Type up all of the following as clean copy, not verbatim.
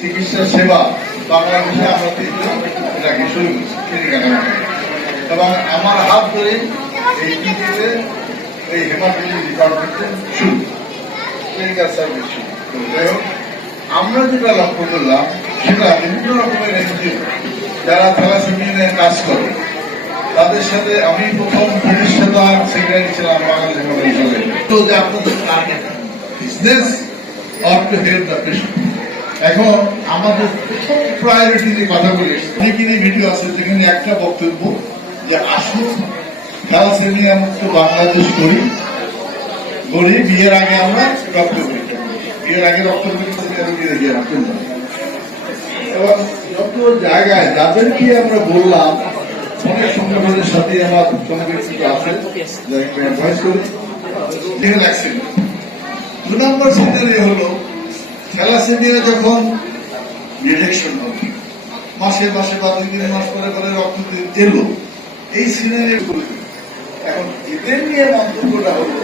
চিকিৎসা সেবা বাংলাদেশে আমরা এটাকে শুরু করছি এবং আমার হাত ধরে এই টিভিতে এই হেমাটোলজি ডিপার্টমেন্টে শুরু ক্লিনিক্যাল সার্ভিস শুরু। আমরা যেটা লক্ষ্য করলাম সেটা বিভিন্ন রকমের এনজিও যারা থ্যালাসেমিয়া নিয়ে কাজ করে তাদের সাথে আমি প্রথম প্রতিষ্ঠাতা সেক্রেটারি ছিলাম বাংলাদেশ হেমাটোলজি। তো যে আপনাদের target business or to help the patient. এখন আমাদের প্রথম প্রায়োরিটি যে কথা বলি অনেকেরই ভিডিও আছে যেখানে একটা বক্তব্য যে আসুন থ্যালাসেমিয়া মুক্ত বাংলাদেশ করি বিয়ের আগে আমরা রক্ত পরীক্ষা বিয়ের আগে রক্ত পরীক্ষা বিয়ে গিয়ে রাখতে এবং যত জায়গায় যাদেরকে আমরা বললাম অনেক সংগঠনের সাথে আমার সংগঠিত আছে ভয়েস করি দেখছেন। 2 নম্বর সিনারি হলো থ্যালাসেমিয়া যখন ইলেকশন হবে মাসে মাসে বা 2-3 মাস পরে পরে রক্ত এলো এই সিনারি এখন এদের নিয়ে মন্তব্যটা হলো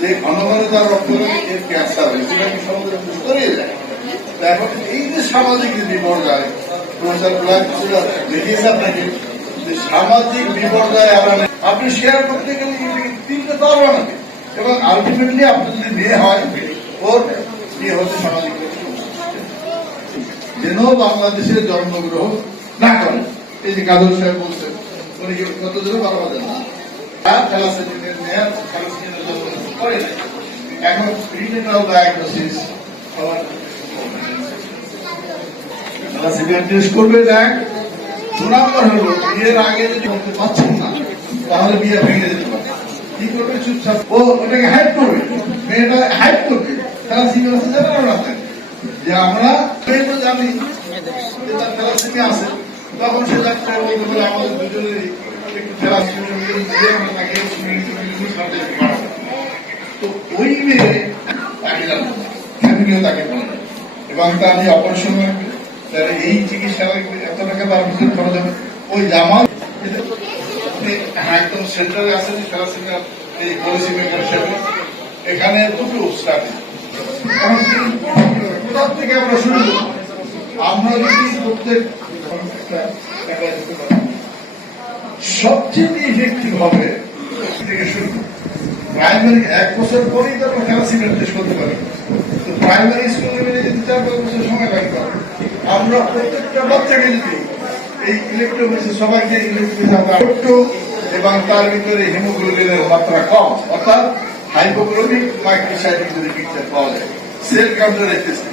যে ঘন ঘন তার রক্ত এর ক্যান্সার হয়েছে কি সমাজে বুঝতে যায়। এখন এই যে সামাজিক বিপর্যয় দেখিয়েছে আপনাকে যে সামাজিক বিপর্যয় আপনি শেয়ার করতে গেলে তিনটে পারবেন না এবং আলটিমেটলি আপনার যদি বিয়ে হয় ওর বিয়ে হচ্ছে সামাজিক যেন বাংলাদেশের জন্মগ্রহণ না করে। এই যে কাজল সাহেব বলছেন উনি কত জন্য বারো বাজে না করে এখন প্রিনেটাল ডায়াগনোসিস করবে। দেখ 2 নম্বর হলো বিয়ের আগে যদি করতে পারছেন না তাহলে বিয়ে ভেঙে যেতে পারে। কি করবে চুপচাপ ও ওটাকে হাইড করবে, মেয়েটা হাইড করবে। তারা সিরিয়াস জানা না যে আমরা জানি তার থ্যালাসেমিয়া আছে তখন সে ডাক্তার বলতে পারে আমাদের দুজনেরই একটু থ্যালাসেমিয়া তো ওই মেয়ে তাকে জানতো ফ্যামিলিও তাকে বলে এবং তার যে অপারেশন তাহলে এই চিকিৎসা এত টাকা তার ভিতরে খরচ হবে। ওই জামা একদম সেন্টারে আছে থ্যালাসেমিয়া এই পলিসি মেকার হিসেবে এখানে দুটো স্ট্র্যাটেজি কোথার থেকে আমরা শুরু করব। আমরা যদি প্রত্যেক সবচেয়ে ইফেক্টিভ হবে থেকে শুরু প্রাইমারি 1 বছর পরেই তো থ্যালাসেমিয়া টেস্ট করতে পারি। তো প্রাইমারি স্কুল লেভেলে যদি 4-5 বছর সময় লাগবে আমরা প্রত্যেকটা বাচ্চাকে যদি এই ইলেকট্রোফিসিস সবাইকে ইলেকট্রোফিসিস এবং তার ভিতরে হিমোগ্লোবিনের মাত্রা কম অর্থাৎ হাইপোগ্লোবিক মাইক্রোসাইটিক যদি পিকচার পাওয়া যায় সেল কাউন্টার রেখেছে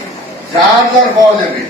যার পাওয়া যাবে